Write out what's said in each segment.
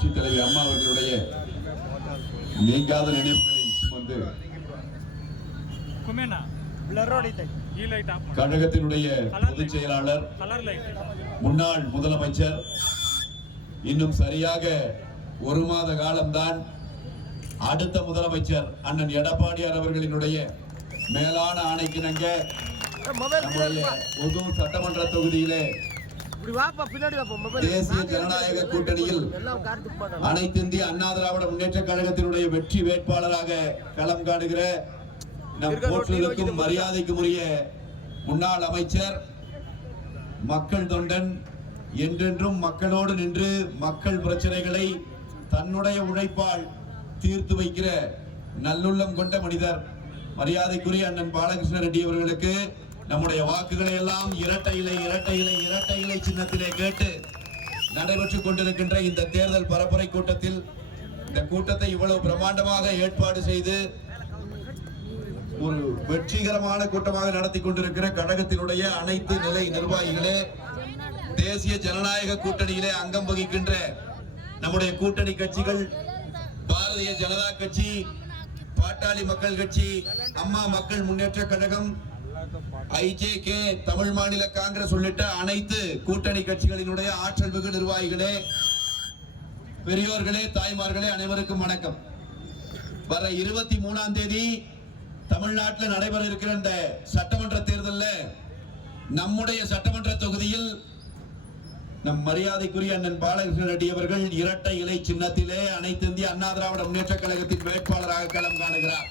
புரட்சி தலைவி அம்மா அவர்களுடைய நீங்காத நினைவுகளை சுமந்து கழகத்தினுடைய பொதுச் செயலாளர், முன்னாள் முதலமைச்சர், இன்னும் சரியாக ஒரு மாத காலம்தான் அடுத்த முதலமைச்சர் அண்ணன் எடப்பாடியார் அவர்களினுடைய மேலான ஆணைக்கிணங்க நம்முடைய சட்டமன்ற தொகுதியிலே தேசிய ஜனநாயக கூட்டணியில் அனைத்து இந்திய அண்ணா திராவிட முன்னேற்ற கழகத்தினுடைய வெற்றி வேட்பாளராக களம் காணுகிற நம் போற்றுவதற்கும் மரியாதைக்கும் உரிய முன்னாள் அமைச்சர், மக்கள் தொண்டன், என்றென்றும் மக்களோடு நின்று மக்கள் பிரச்சனைகளை தன்னுடைய உழைப்பால் தீர்த்து வைக்கிற நல்லுள்ளம் கொண்ட மனிதர், மரியாதைக்குரிய அண்ணன் பாலகிருஷ்ண ரெட்டி அவர்களுக்கு நம்முடைய வாக்குகளை எல்லாம் இரட்டை இலை சின்னத்திலே கேட்டு நடைபெற்றுக் கொண்டிருக்கின்ற இந்த தேர்தல் பரப்புரை கூட்டத்தில், இந்த கூட்டத்தை இவ்வளவு பிரமாண்டமாக ஏற்பாடு செய்து ஒரு வெற்றிகரமான கூட்டமாக நடத்தி கொண்டிருக்கிற கழகத்தினுடைய அனைத்து நிலை நிர்வாகிகளே, தேசிய ஜனநாயக கூட்டணியிலே அங்கம் வகிக்கின்ற நம்முடைய கூட்டணி கட்சிகள், பாரதிய ஜனதா கட்சி, பாட்டாளி மக்கள் கட்சி, அம்மா மக்கள் முன்னேற்ற கழகம், ஐஜேகே, தமிழ் மாநில காங்கிரஸ் உள்ளிட்ட அனைத்து கூட்டணி கட்சிகளினுடைய ஆற்றல் மிகு நிர்வாகிகளே, பெரியோர்களே, தாய்மார்களே, அனைவருக்கும் வணக்கம். வர 23ஆம் தேதி தமிழ்நாட்டில் நடைபெற இருக்கிற இந்த சட்டமன்ற தேர்தலில் நம்முடைய சட்டமன்ற தொகுதியில் நம் மரியாதைக்குரிய அண்ணன் பாலகிருஷ்ண ரெட்டி அவர்கள் இரட்டை இலை சின்னத்திலே அனைத்து இந்திய அண்ணா திராவிட முன்னேற்ற கழகத்தின் வேட்பாளராக களம் காணுகிறார்.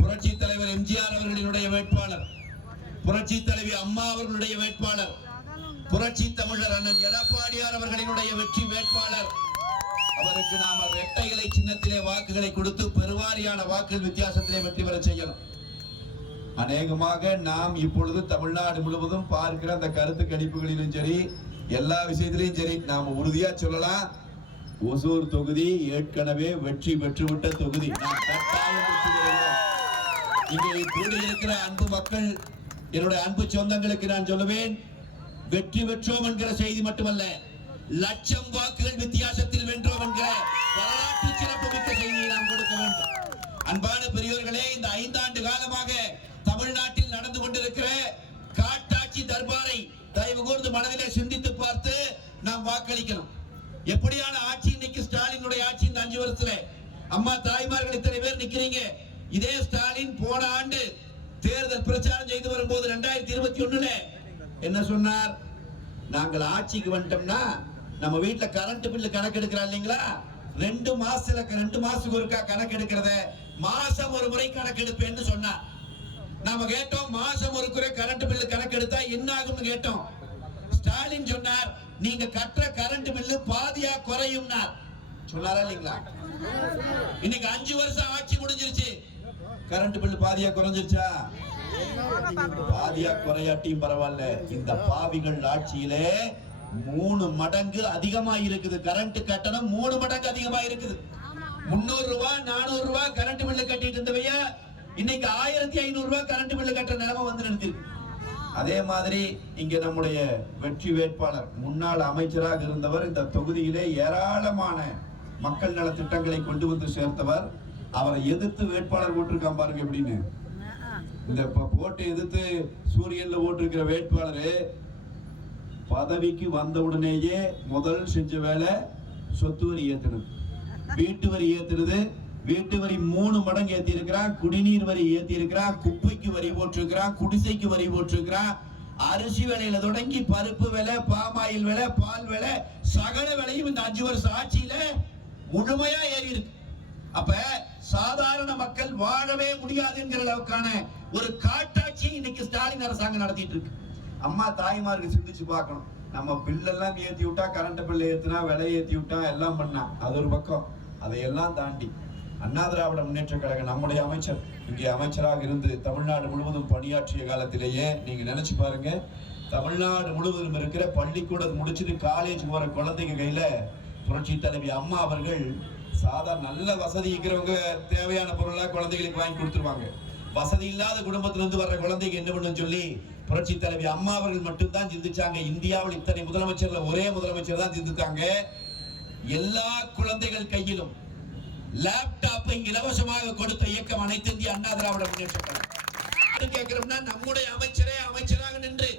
புரட்சி தலைவர் எம்ஜிஆர் அவர்களுடைய வேட்பாளர், புரட்சி தலைவி அம்மா அவர்களுடைய வேட்பாளர், புரட்சி தமிழர் அண்ணன் எடப்பாடியார் அவர்களினுடைய வெற்றி வேட்பாளர். அவருக்கு நாம இரட்டை இலை சின்னத்திலே வாக்குகளை கொடுத்து பெருவாரியான வாக்குகள் வித்தியாசத்திலே வெற்றி பெற செய்யணும். அநேகமாக நாம் இப்பொழுது தமிழ்நாடு முழுவதும் பார்க்கிற அந்த கருத்து கணிப்புகளிலும் சரி, எல்லா விஷயத்திலையும் சரி, நாம் உறுதியா சொல்லலாம், ஒசூர் தொகுதி ஏற்கனவே வெற்றி பெற்றுவிட்ட தொகுதி. இங்கே கூடியிருக்கிற அன்பு மக்கள், என்னுடைய அன்பு சொந்தங்களுக்கு நான் சொல்லுவேன், வெற்றி பெற்றோம் என்கிற செய்தி மட்டுமல்ல, லட்சம் வாக்குகள் வித்தியாசத்தில் வென்றோம் என்கிற வரலாற்று சிறப்பு மிக்க செய்தியை நாம் கொடுக்க வேண்டும். அன்பான பெரியோர்களே, இந்த 5 ஆண்டு காலமாக தமிழ்நாட்டில் நடந்து கொண்டிருக்கிற காட்டாட்சி தர்பாரை தயவு கூர்ந்து மனதிலே சிந்தித்து பார்த்து நாம் வாக்களிக்கணும். எப்படியான ஆட்சி இன்னைக்கு ஸ்டாலினுடைய ஆட்சி? இந்த 5 வருஷத்துல அம்மா தாய்மார்கள் இத்தனை பேர் நிக்கிறீங்க. இதே ஸ்டாலின் போன ஆண்டு தேர்தல் பிரச்சாரம் செய்து வரும்போது 2021ல என்ன சொன்னார்? நாங்கள் ஆட்சிக்கு வந்துட்டோம்னா நம்ம வீட்டுல கரண்ட் பில்லு கணக்கு எடுக்கிறா இல்லைங்களா, 2 மாசத்துக்கு ஒருக்கா கணக்கு எடுக்கிறத மாசம் ஒரு முறை கணக்கு எடுப்பேன்னு சொன்னார். நாம கேட்டோம், மாசம் ஒரு முறை கரண்ட் பில்லு கணக்கு எடுத்தா என்ன ஆகும்னு கேட்டோம். ஸ்டாலின் சொன்னார், நீங்க கட்டுற கரண்ட் பில்லு பாதியா குறையும் சொன்னாரா இல்லைங்களா? இன்னைக்கு 5 வருஷம் ஆட்சி முடிஞ்சிருச்சு, கரண்ட் பில்லு பாதியா குறைஞ்சிருச்சா? பாதியா குறையாட்டியும் பரவாயில்ல, இந்த பாவிகள் ஆட்சியிலே 3 மடங்கு அதிகமா இருக்குது. கரண்ட் கட்டணம் 3 மடங்கு அதிகமா இருக்குது. 300 ரூபாய் 400 ரூபாய் கரண்ட் பில்லு கட்டிட்டு இருந்தவைய இன்னைக்கு 1500 ரூபாய் கரண்ட் பில்லு கட்டுற நிலைமை வந்து நிறுத்திருக்கு. அதே மாதிரி இங்க நம்முடைய வெற்றி வேட்பாளர், முன்னாள் அமைச்சராக இருந்தவர், இந்த தொகுதியிலே ஏராளமான மக்கள் நல திட்டங்களை கொண்டு வந்து சேர்த்தவர். அவரை எதிர்த்து வேட்பாளர் போட்டிருக்கான் பாருங்க எப்படின்னு. இந்த போட்டு எதிர்த்து சூரியன்ல போட்டிருக்கிற வேட்பாளர் பதவிக்கு வந்த உடனேயே முதல் செஞ்ச வேலை சொத்து வரி ஏத்துறது, வீட்டு வரி ஏத்துறது. வீட்டு வரி 3 மடங்கு ஏத்தி இருக்கிறான், குடிநீர் வரி ஏத்தி இருக்கிறான், குப்பைக்கு வரி போட்டிருக்கிறான், குடிசைக்கு வரி போட்டிருக்கிறான். அரிசி விலையில தொடங்கி பருப்பு விலை, பாமாயில் விலை, பால் விலை, சகல விலையும் இந்த 5 வருஷம் ஆட்சியில முழுமையா ஏறி இருக்கு. அப்ப சாதாரண மக்கள் வாழவே முடியாது என்கிற அளவுக்கான ஒரு காட்டாட்சியை இன்னைக்கு ஸ்டாலின் அரசாங்கம் நடத்திட்டு இருக்கு. அம்மா தாய்மாருக்கு சிந்திச்சு பார்க்கணும். நம்ம பில்லெல்லாம் ஏத்தி விட்டா, கரண்ட் பில் ஏத்தினா, விலை ஏத்தி விட்டா, எல்லாம் பண்ணா அது ஒரு பக்கம். அதையெல்லாம் தாண்டி அண்ணா திராவிட முன்னேற்ற கழகம் நம்முடைய அமைச்சர் இங்கே அமைச்சராக இருந்து தமிழ்நாடு முழுவதும் பணியாற்றிய காலத்திலேயே நீங்க நினைச்சு பாருங்க, தமிழ்நாடு முழுவதும் இருக்கிற பள்ளிக்கூடம் முடிச்சுட்டு காலேஜ் போற குழந்தைங்க கையில புரட்சி தலைவி அம்மா அவர்கள் சாதாரண நல்ல வசதி இருக்கிறவங்க தேவையான பொருளா குழந்தைகளுக்கு வாங்கி கொடுத்துருவாங்க. வசதி இல்லாத குடும்பத்திலிருந்து வர்ற குழந்தைக்கு என்ன பண்ணுன்னு சொல்லி புரட்சி தலைவி அம்மா அவர்கள் மட்டும்தான் சிந்திச்சாங்க. இந்தியாவில் இத்தனை முதலமைச்சர்ல ஒரே முதலமைச்சர் தான் சிந்தித்தாங்க. எல்லா குழந்தைகள் கையிலும் லேப்டாப்பை இலவசமாக கொடுத்த இயக்கம் அனைத்து இந்திய அண்ணா திராவிட முன்னேற்ற கழகம். கேட்கிறோம்னா நம்முடைய அமைச்சரே அமைச்சராக நின்று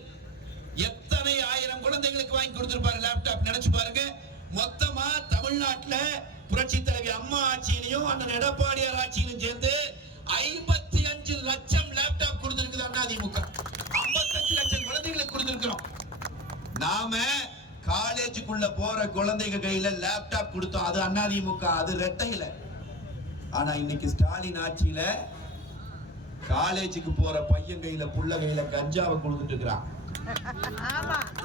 எத்தனை ஆயிரம் குழந்தைகளுக்கு வாங்கி கொடுத்திருப்பாரு லேப்டாப். நினைச்சு பாருங்க. மொத்தமா தமிழ்நாட்டுல புரட்சி தலைவி அம்மா ஆட்சியிலையும் அண்ணன் எடப்பாடியார் ஆட்சியிலும் சேர்ந்து 55 லட்சம் லேப்டாப் கொடுத்திருக்குது அதிமுக. 55 லட்சம் குழந்தைகளுக்கு கொடுத்திருக்கிறோம். நாம காலேஜுக்குள்ள போற குழந்தைங்க கையில லேப்டாப் கொடுத்தோம். அது அதிமுக, அது ரெட்டையில. ஆனா இன்னைக்கு ஸ்டாலின் ஆட்சியில காலேஜுக்கு போற பையன் கையில புள்ள கையில கஞ்சாவை கொடுத்துட்டு இருக்கிறான்.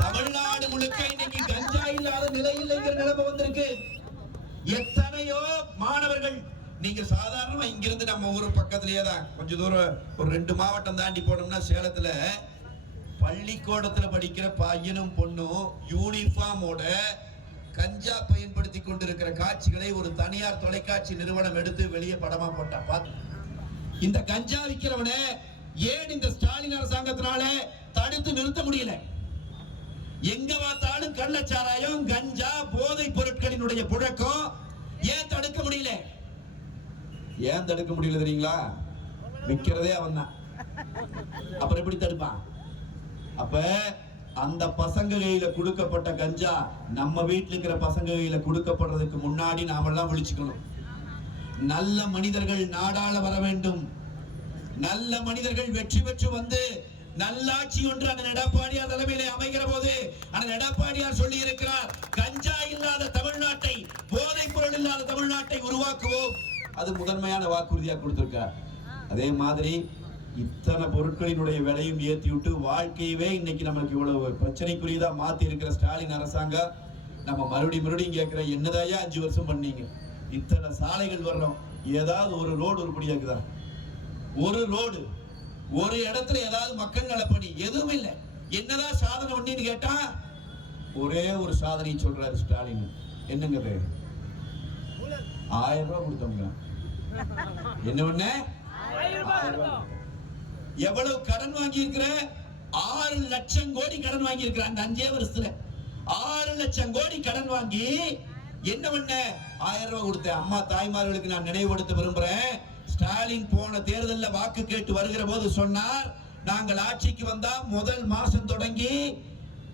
தமிழ்நாடு முழுக்க இன்னைக்கு கஞ்சா இல்லாத நிலை இல்லைங்கிற நிலைமை வந்திருக்கு. எத்தனையோ மாணவர்கள், நீங்க சாதாரணமா இங்கிருந்து நம்ம ஊர் பக்கத்திலேயே தான் கொஞ்ச தூரம் ஒரு 2 மாவட்டம் தாண்டி போனோம்னா சேலத்துல பள்ளிக்கூடத்துல படிக்கிற பையனும் பொண்ணும் யூனிஃபார்மோட கஞ்சா பயன்படுத்தி கொண்டிருக்கிற காட்சிகளை ஒரு தனியார் தொலைக்காட்சி நிறுவனம் எடுத்து வெளியே படமா போட்டா. பார்த்து இந்த கஞ்சா விக்கிறவனை ஏன் இந்த ஸ்டாலின் அரசாங்கத்தினால தடுத்து நிறுத்த முடியல? எங்க பார்த்தாலும் கள்ளச்சாராயம், கஞ்சா, போதைப் பொருட்களினுடைய புழக்கம் ஏன் தடுக்க முடியல? ஏன் தடுக்க முடியல தெரியுங்களா? விக்கிறதே அவன் தான். அப்புறம் எப்படி தடுப்பான்? அப்ப அந்த பசங்க கையில கொடுக்கப்பட்ட கஞ்சா நம்ம வீட்டுல இருக்கிற பசங்க கையில கொடுக்கப்படுறதுக்கு முன்னாடி நாமெல்லாம் விழிச்சுக்கணும். நல்ல மனிதர்கள் நாடாள வர வேண்டும். நல்ல மனிதர்கள் வெற்றி பெற்று வந்து நல்லாட்சி ஒன்று அண்ணன் எடப்பாடியார் தலைமையிலே அமைகிற போது அண்ணன் எடப்பாடியார் சொல்லி இருக்கிறார், கஞ்சா இல்லாத தமிழ்நாட்டை, போதைப் பொருள் இல்லாத தமிழ்நாட்டை உருவாக்குவோம். அது முதன்மையான வாக்குறுதியா கொடுத்திருக்கார். அதே மாதிரி இத்தனை பொருட்களினுடைய விலையும் ஏற்றி விட்டு வாழ்க்கையவே இன்னைக்கு நமக்கு இவ்வளவு பிரச்சனைக்குரியதா மாத்தி இருக்கிற ஸ்டாலின் அரசாங்கம் நம்ம மறுபடியும் கேட்கிற, என்னதாயா 5 வருஷம் பண்ணீங்க? இத்தனை சாலைகள் வர்றோம், ஏதாவது ஒரு ரோடு உருப்படியா இருக்குதா? ஒரு ரோடு, ஒரு இடத்துல ஏதாவது மக்கள் நலப்பணி எதுவும் இல்லை. என்னதான் சாதனை ஒண்ணு கேட்டா ஒரே ஒரு சாதனை சொல்றாரு ஸ்டாலின். என்னங்க பேரு? 1000 ரூபாய் கொடுத்தவங்க. என்ன ஒண்ணு? 1000 ரூபாய். எவ்வளவு கடன் வாங்கி இருக்கிற? 6 லட்சம் கோடி கடன் வாங்கி இருக்கிற. அந்த 5 வருஷத்துல 6 லட்சம் கோடி கடன் வாங்கி என்ன பண்ண? 1000 ரூபாய் கொடுத்தேன். அம்மா தாய்மார்களுக்கு நான் நினைவுபடுத்த விரும்புறேன். ஸ்டாலின் போன தேர்தலில் வாக்கு கேட்டு வருகிற போது சொன்னார், நாங்கள் ஆட்சிக்கு வந்தா முதல் மாசம் தொடங்கி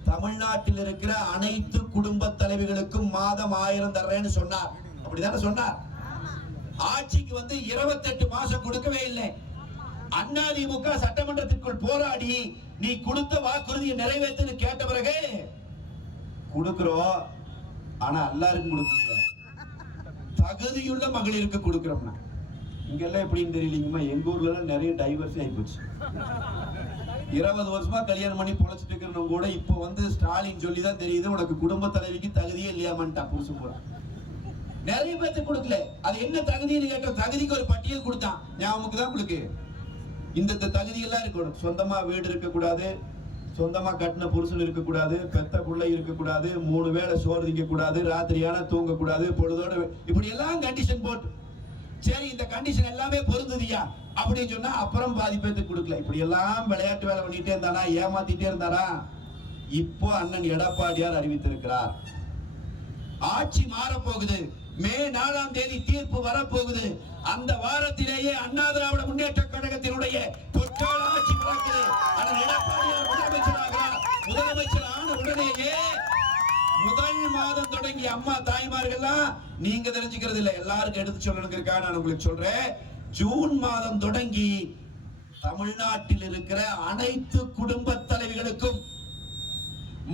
தமிழ்நாட்டில் இருக்கிற அனைத்து குடும்ப தலைவிகளுக்கும் மாதம் 1000 தர்றேன்னு சொன்னார். அப்படிதானே சொன்னார்? ஆட்சிக்கு வந்து 28 மாசம் கொடுக்கவே இல்லை. அதிமுக சட்டமன்றத்திற்குள் போராடி நீ கொடுத்த வாக்குறுதியை நிறைவேற்று கேட்ட பிறகு கொடுக்கிறோம், ஆனா எல்லாருக்கும் கொடுக்கல, தகுதியுள்ள மகளிருக்கு கொடுக்கிறோம்னா. இங்கெல்லாம் எப்படின்னு தெரியலீங்கம்மா, எங்க ஊர்ல எல்லாம் நிறைய டைவர்ஸ் ஆகி போச்சு. 20 வருஷமா கல்யாணம் பண்ணி பொழைச்சிட்டு இருக்கிறவங்க கூட இப்ப வந்து ஸ்டாலின் சொல்லிதான் தெரியுது உனக்கு குடும்ப தலைவிக்கு தகுதியே இல்லையாமன்ட்டா புருஷன் போற. நிறைய பேருக்கு கொடுக்கல. அது என்ன தகுதின்னு கேட்ட, தகுதிக்கு ஒரு பட்டியல் கொடுத்தான். ஞாபகம் தான் உங்களுக்கு? இந்த தகுதியெல்லாம் இருக்கணும். சொந்தமா வீடு இருக்கக்கூடாது, சொந்தமா கட்டின புருஷன் இருக்கக்கூடாது, பெத்த பிள்ளை இருக்கக்கூடாது, 3 வேளை சோறு திங்க கூடாது, ராத்திரியான தூங்க கூடாது, பொழுதோட, இப்படி எல்லாம் கண்டிஷன் போட்டு, சரி இந்த கண்டிஷன் எல்லாமே பொருந்துதியா அப்படின்னு சொன்னா அப்புறம் பாதி பேருக்கு கொடுக்கல. இப்படி எல்லாம் விளையாட்டு வேலை பண்ணிட்டே இருந்தானா, ஏமாத்திட்டே இருந்தாரா? இப்போ அண்ணன் எடப்பாடியார் அறிவித்திருக்கிறார், ஆட்சி மாறப்போகுது. மே 4ஆம் தேதி தீர்ப்பு வரப்போகுது. அந்த வாரத்திலேயே அண்ணா திராவிட முன்னேற்ற கழகத்தினுடைய பொற்கால ஆட்சி பிறக்குது. அண்ணன் எடப்பாடியார் முதலமைச்சராகிறார். முதலமைச்சர் ஆன உடனேயே முதல் மாதம் தொடங்கி அம்மா தாய்மார்கள்லாம் நீங்க தெரிஞ்சுக்கிறது இல்ல, எல்லாருக்கும் எடுத்து சொல்லணுங்கிறதுக்காக நான் உங்களுக்கு சொல்றேன். ஜூன் மாதம் தொடங்கி தமிழ்நாட்டில் இருக்கிற அனைத்து குடும்ப தலைவிகளுக்கும்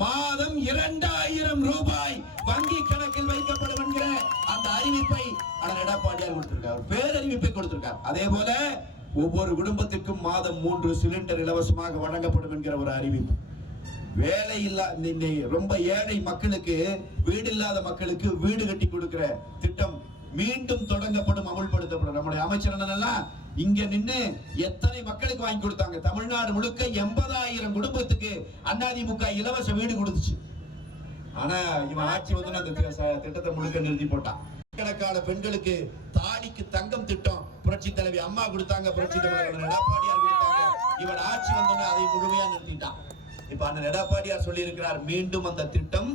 மாதம் 2000 ரூபாய் வங்கி கணக்கில் வைக்கப்படும் என்கிற அந்த அறிவிப்பை அண்ணன் எடப்பாடியார் கொடுத்திருக்கார், பேரறிவிப்பை கொடுத்திருக்கார். அதே போல ஒவ்வொரு குடும்பத்திற்கும் மாதம் 3 சிலிண்டர் இலவசமாக வழங்கப்படும் என்கிற ஒரு அறிவிப்பு. வேலை இல்லா ரொம்ப ஏழை மக்களுக்கு, வீடு இல்லாத மக்களுக்கு வீடு கட்டி கொடுக்கிற திட்டம் மீண்டும் தொடங்கப்படும், அமுல்படுத்தப்படும். நம்முடைய அமைச்சர் இங்க நின்று எத்தனை மக்களுக்கு வாங்கி கொடுத்தாங்க? தமிழ்நாடு முழுக்க 80,000 குடும்பத்துக்கு அதிமுக இலவச வீடு கொடுத்துச்சு. ஆனா இவன் ஆட்சி வந்து அந்த திட்டத்தை முழுக்க நிறுத்தி போட்டான். கணக்கான பெண்களுக்கு தாலிக்கு தங்கம் திட்டம் புரட்சி தலைவி அம்மா கொடுத்தாங்க, புரட்சி தலைவர் எடப்பாடியார் கொடுத்தாங்க. இவன் ஆட்சி வந்தோன்னு அதை முழுமையா நிறுத்திட்டான். இப்ப அண்ணன் எடப்பாடியார் சொல்லி இருக்கிறார், மீண்டும் அந்த திட்டம்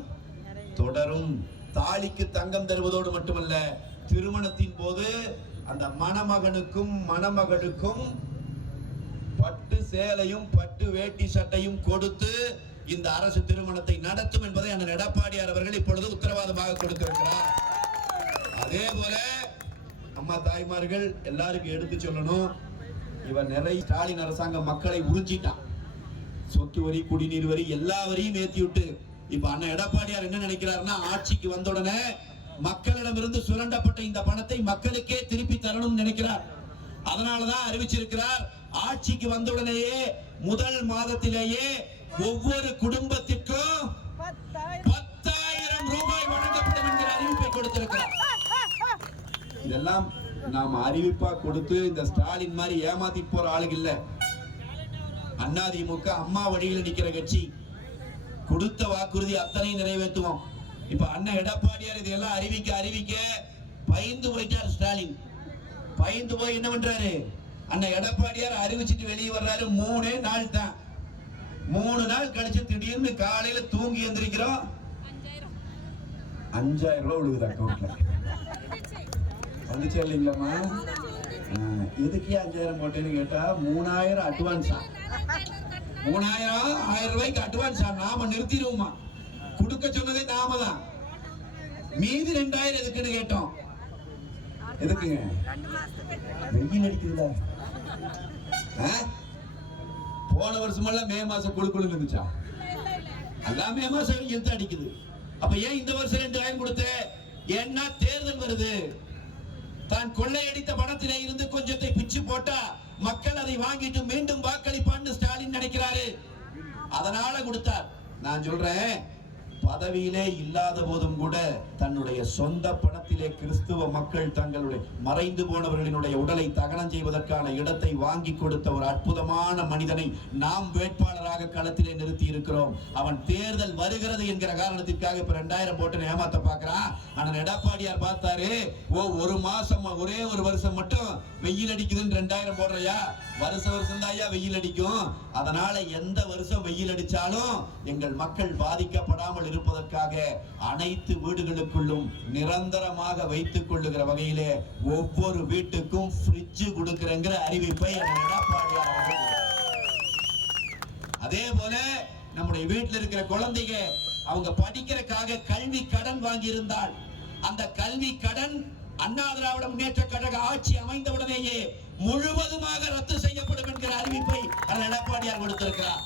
தொடரும். தாலிக்கு தங்கம் தருவதோடு மட்டுமல்ல, திருமணத்தின் போது அந்த மணமகனுக்கும் மணமகளுக்கும் பட்டு சேலையும் பட்டு வேட்டி சட்டையும் கொடுத்து இந்த அரசு திருமணத்தை நடத்தும் என்பதை அண்ணன் எடப்பாடியார் அவர்கள் இப்பொழுது உத்தரவாதமாக கொடுத்திருக்கிறார். அதே போல அம்மா தாய்மார்கள் எல்லாருக்கும் எடுத்து சொல்லணும், இவன் நிறைய ஸ்டாலின் அரசாங்கம் மக்களை உறிஞ்சிட்டான். சொத்து வரி, குடிநீர் வரி எல்லா வரியும் ஏத்தி விட்டு இப்ப அண்ணன் எடப்பாடியார் என்ன நினைக்கிறாருன்னா, ஆட்சிக்கு வந்த உடனே மக்களிடமிருந்து சுரண்டப்பட்ட இந்த பணத்தை மக்களுக்கே திருப்பி தரணும் நினைக்கிறார். அதனாலதான் அறிவிச்சிருக்கிறார், ஆட்சிக்கு வந்த உடனேயே முதல் மாதத்திலேயே ஒவ்வொரு குடும்பத்திற்கும் 10,000 ரூபாய் வழங்கப்படும் என்கிற அறிவிப்பை கொடுத்திருக்கிறார். இதெல்லாம் நாம் அறிவிப்பா கொடுத்து இந்த ஸ்டாலின் மாதிரி ஏமாத்தி போற ஆளுங்க இல்ல. அதிமுக அம்மா வழியில் நிக்கிற கட்சி. கொடுத்த வாக்குறுதி அத்தனை நிறைவேற்றுவோம். இப்ப அண்ணன் எடப்பாடியார் இதெல்லாம் அறிவிக்க பயந்து போயிட்டார் ஸ்டாலின். பயந்து போய் என்ன பண்றாரு, அண்ணன் எடப்பாடியார் அறிவிச்சிட்டு வெளியே வர்றாரு. 3 நாள் தான். 3 நாள் கழிச்சு திடீர்னு காலையில தூங்கி எந்திரிக்கிறோம், 5,000 ரூபாய் விழுகுது அக்கௌண்ட்ல. வந்துச்சே இல்லைங்களாமா? எதுக்கு 5,000 போட்டேன்னு கேட்டா 3,000 அட்வான்ஸா. 3,000 ரூபாய்க்கு அட்வான்ஸா நாம நிறுத்திடுவோமா? கொடுக்க சொன்னதே நாம தான். மீதி 2,000 எதுக்குன்னு கேட்டோம். எதுக்குங்க? வெயில் அடிக்குதுல. போன வருஷமெல்லாம் மே மாசம் குழுக்குழு இருந்துச்சா? எல்லாம் மே மாசம் வெயில் அடிக்குது. அப்ப ஏன் இந்த வருஷம் 2,000 கொடுத்த? ஏன்னா தேர்தல் வருது. தான் கொள்ளையடித்த பணத்திலே இருந்து கொஞ்சத்தை பிச்சு போட்டா மக்கள் அதை வாங்கிட்டு மீண்டும் வாக்களிப்பான்னு ஸ்டாலின் நினைக்கிறாரு. அதனால கொடுத்தார். நான் சொல்றேன், பதவியிலே இல்லாத போதும் கூட தன்னுடைய சொந்த பணத்திலே கிறிஸ்துவ மக்கள் தங்களுடைய மறைந்து போனவர்களினுடைய உடலை தகனம் செய்வதற்கான இடத்தை வாங்கி கொடுத்த ஒரு அற்புதமான மனிதனை நாம் வேட்பாளராக களத்திலே நிறுத்தி இருக்கிறோம். அவன் தேர்தல் வருகிறது என்கிற காரணத்திற்காக இப்ப 2,000 போட்டு ஏமாத்த பார்க்கிறான். ஆனா எடப்பாடியார் பார்த்தாரு, ஒரு மாசம் ஒரே ஒரு வருஷம் மட்டும் வெயில் அடிக்குதுன்னு 2,000 போடுறையா? வருஷம் தான் ஐயா வெயில் அடிக்கும். அதனால எந்த வருஷம் வெயில் அடிச்சாலும் எங்கள் மக்கள் பாதிக்கப்படாமல் இருப்பதற்காக அனைத்து வீடுகளுக்குள்ளும் நிரந்தரமாக வைத்துக் கொள்ளுகிற வகையிலே ஒவ்வொரு வீட்டுக்கும் ஃப்ரிட்ஜ் கொடுக்கிறங்கிற அறிவிப்பை எடப்பாடியார் அவர்கள். அதே போல நம்முடைய வீட்டில் இருக்கிற குழந்தைங்க அவங்க படிக்கிறதுக்காக கல்வி கடன் வாங்கி இருந்தால் அந்த கல்வி கடன் அண்ணா திராவிட முன்னேற்ற கழக ஆட்சி அமைந்தவுடனேயே முழுவதுமாக ரத்து செய்யப்படும் என்கிற அறிவிப்பை எடப்பாடியார் கொடுத்திருக்கிறார்.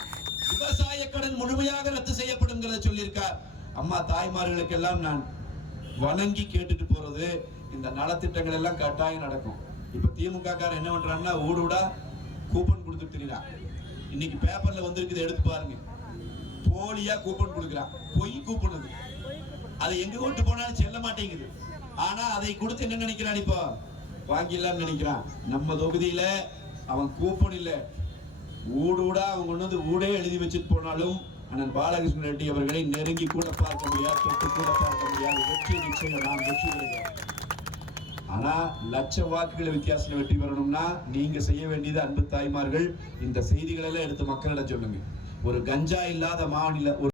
விவசாய கடன் முழுமையாக ரத்து செய்யப்படும் சொல்லியிருக்கார். அம்மா தாய்மார்களுக்கு எல்லாம் நான் வணங்கி கேட்டுட்டு போறது, இந்த நலத்திட்டங்கள் எல்லாம் கட்டாயம் நடக்கும். இப்ப திமுக காரன் என்ன பண்றான்னா, ஊடா கூப்பன் கொடுத்துட்டு தெரியுறான். இன்னைக்கு பேப்பர்ல வந்திருக்குது, எடுத்து பாருங்க. போலியா கூப்பன் கொடுக்குறான், பொய் கூப்பன். அது எங்க கூட்டு போனாலும் செல்ல மாட்டேங்குது. ஆனா அதை கொடுத்து என்ன நினைக்கிறான், இப்போ வாங்கிடலாம்னு நினைக்கிறான். நம்ம தொகுதியில அவன் கூப்பன் இல்ல, ஊடா அவன் கொண்டு வந்து ஊடே எழுதி வச்சுட்டு போனாலும் அண்ணன் பாலகிருஷ்ண ரெட்டி அவர்களை நெருங்கி கூட பார்க்க முடியாது, தொட்டு கூட பார்க்க முடியாது. வெற்றி நிச்சயம், நாம் வெற்றி பெறுகிறோம். ஆனா லட்ச வாக்குகள் வித்தியாசத்தில் வெற்றி பெறணும்னா நீங்க செய்ய வேண்டியது, அன்பு தாய்மார்கள், இந்த செய்திகள் எல்லாம் எடுத்து மக்களிடம் சொல்லுங்க. ஒரு கஞ்சா இல்லாத மாநில